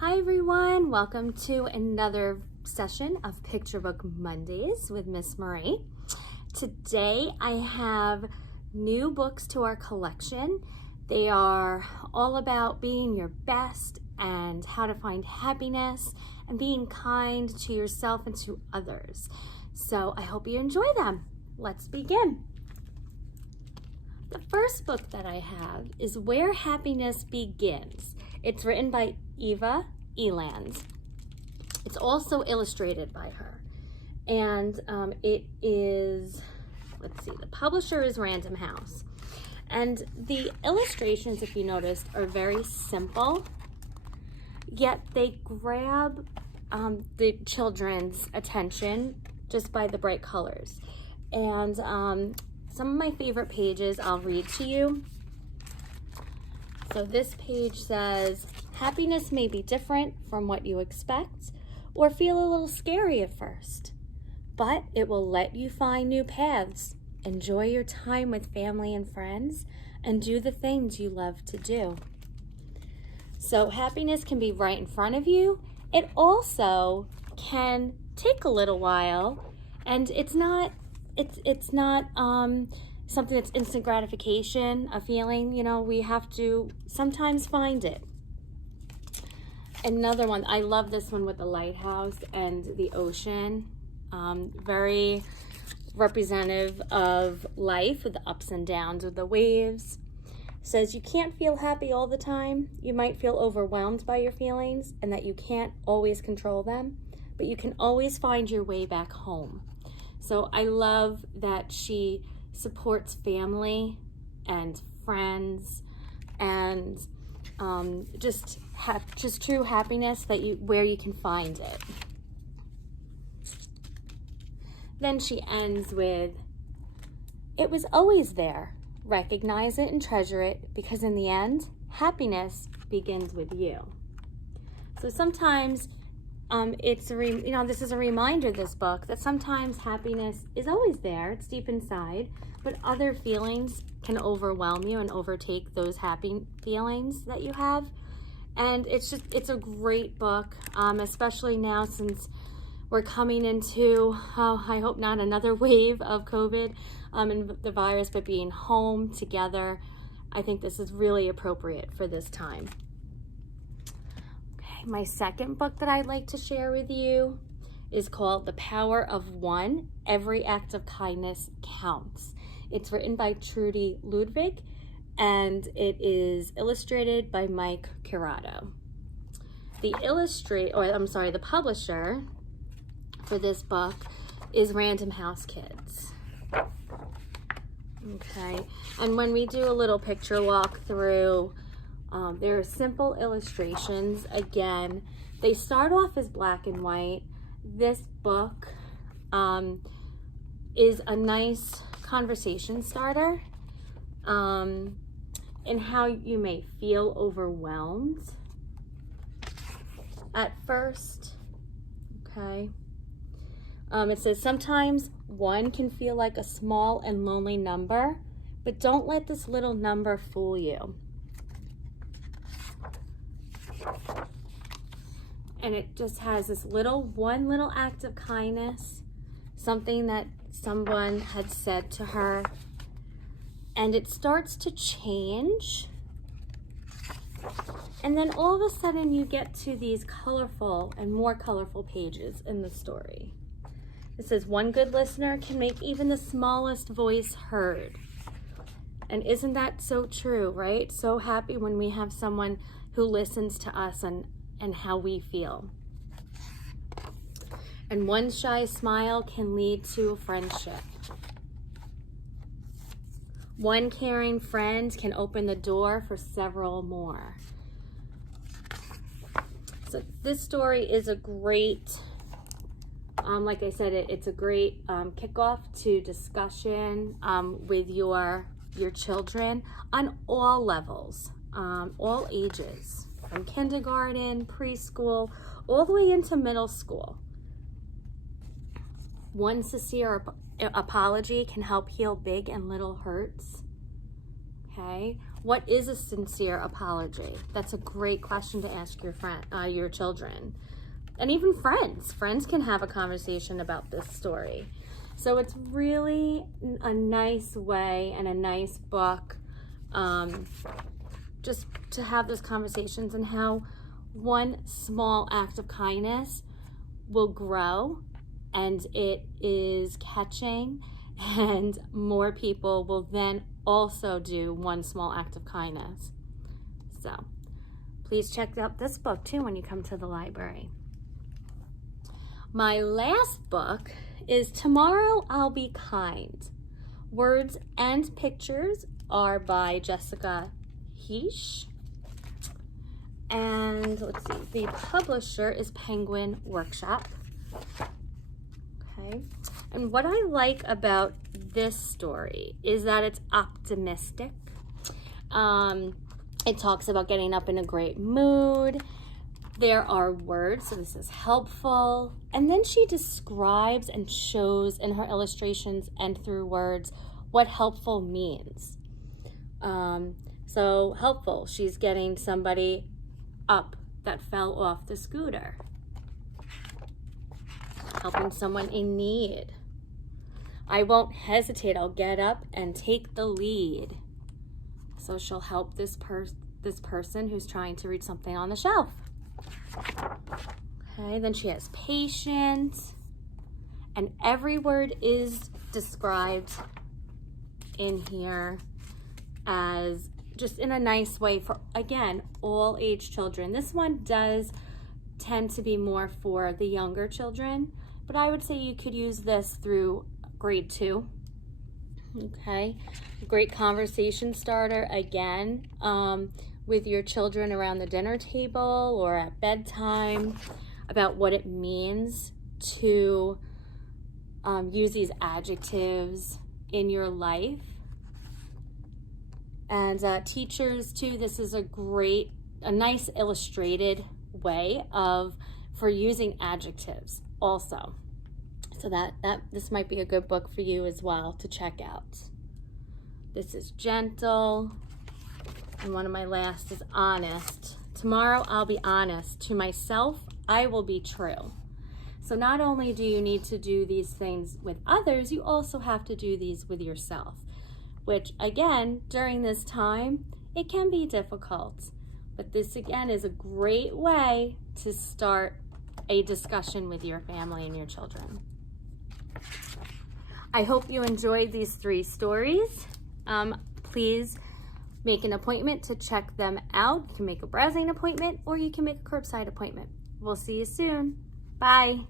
Hi everyone, welcome to another session of Picture Book Mondays with Miss Marie. Today I have new books to our collection. They are all about being your best and how to find happiness and being kind to yourself and to others. So I hope you enjoy them. Let's begin. The first book that I have is Where Happiness Begins. It's written by Eland. It's also illustrated by her. And it is, let's see, the publisher is Random House. And the illustrations, if you noticed, are very simple, yet they grab the children's attention just by the bright colors. And some of my favorite pages I'll read to you. So this page says, happiness may be different from what you expect or feel a little scary at first, but it will let you find new paths, enjoy your time with family and friends, and do the things you love to do. So happiness can be right in front of you. It also can take a little while, and it's not something that's instant gratification, a feeling, we have to sometimes find it. Another one, I love this one with the lighthouse and the ocean. Very representative of life with the ups and downs with the waves. Says you can't feel happy all the time. You might feel overwhelmed by your feelings and that you can't always control them, but you can always find your way back home. So I love that she supports family and friends and just true happiness where you can find it. Then she ends with, it was always there. Recognize it and treasure it, because in the end, happiness begins with you. So sometimes this is a reminder, this book, that sometimes happiness is always there. It's deep inside, but other feelings can overwhelm you and overtake those happy feelings that you have. And it's a great book, especially now since we're coming into, I hope not another wave of COVID and the virus, but being home together. I think this is really appropriate for this time. My second book that I'd like to share with you is called The Power of One, Every Act of Kindness Counts. It's written by Trudy, Ludwig, and it is illustrated by Curato. The publisher for this book is Random House Kids. Okay, and when we do a little picture walk through, there are simple illustrations. Again, they start off as black and white. This book is a nice conversation starter in how you may feel overwhelmed at first. Okay. It says, sometimes one can feel like a small and lonely number, but don't let this little number fool you. And it just has this one little act of kindness, something that someone had said to her, and it starts to change. And then all of a sudden you get to these colorful and more colorful pages in the story. It says, one good listener can make even the smallest voice heard. And isn't that so true, right? So happy when we have someone who listens to us and how we feel. And one shy smile can lead to a friendship. One caring friend can open the door for several more. So this story is a great, like I said, it's a great kickoff to discussion with your children on all levels, all ages, from kindergarten, preschool, all the way into middle school. One sincere apology can help heal big and little hurts. Okay, What is a sincere apology? That's a great question to ask your children. And even friends. Friends can have a conversation about this story. So it's really a nice way and a nice book just to have those conversations, and how one small act of kindness will grow, and it is catching, and more people will then also do one small act of kindness. So please check out this book too when you come to the library. My last book is Tomorrow I'll Be Kind. Words and pictures are by Jessica Hische. And let's see, the publisher is Penguin Workshop. Okay. And what I like about this story is that it's optimistic. It talks about getting up in a great mood. There are words, so this is helpful. And then she describes and shows in her illustrations and through words what helpful means. So helpful, she's getting somebody up that fell off the scooter. Helping someone in need. I won't hesitate, I'll get up and take the lead. So she'll help this person who's trying to read something on the shelf. Okay, then she has patience, and every word is described in here as just in a nice way for, again, all age children. This one does tend to be more for the younger children, but I would say you could use this through grade 2. Okay, great conversation starter again with your children around the dinner table or at bedtime about what it means to use these adjectives in your life. And teachers too, this is a nice illustrated way for using adjectives also. So that this might be a good book for you as well to check out. This is gentle. And one of my last is honest. Tomorrow I'll be honest. To myself, I will be true. So not only do you need to do these things with others, you also have to do these with yourself, which again, during this time, it can be difficult. But this again is a great way to start a discussion with your family and your children. I hope you enjoyed these 3 stories. Please make an appointment to check them out. You can make a browsing appointment or you can make a curbside appointment. We'll see you soon. Bye.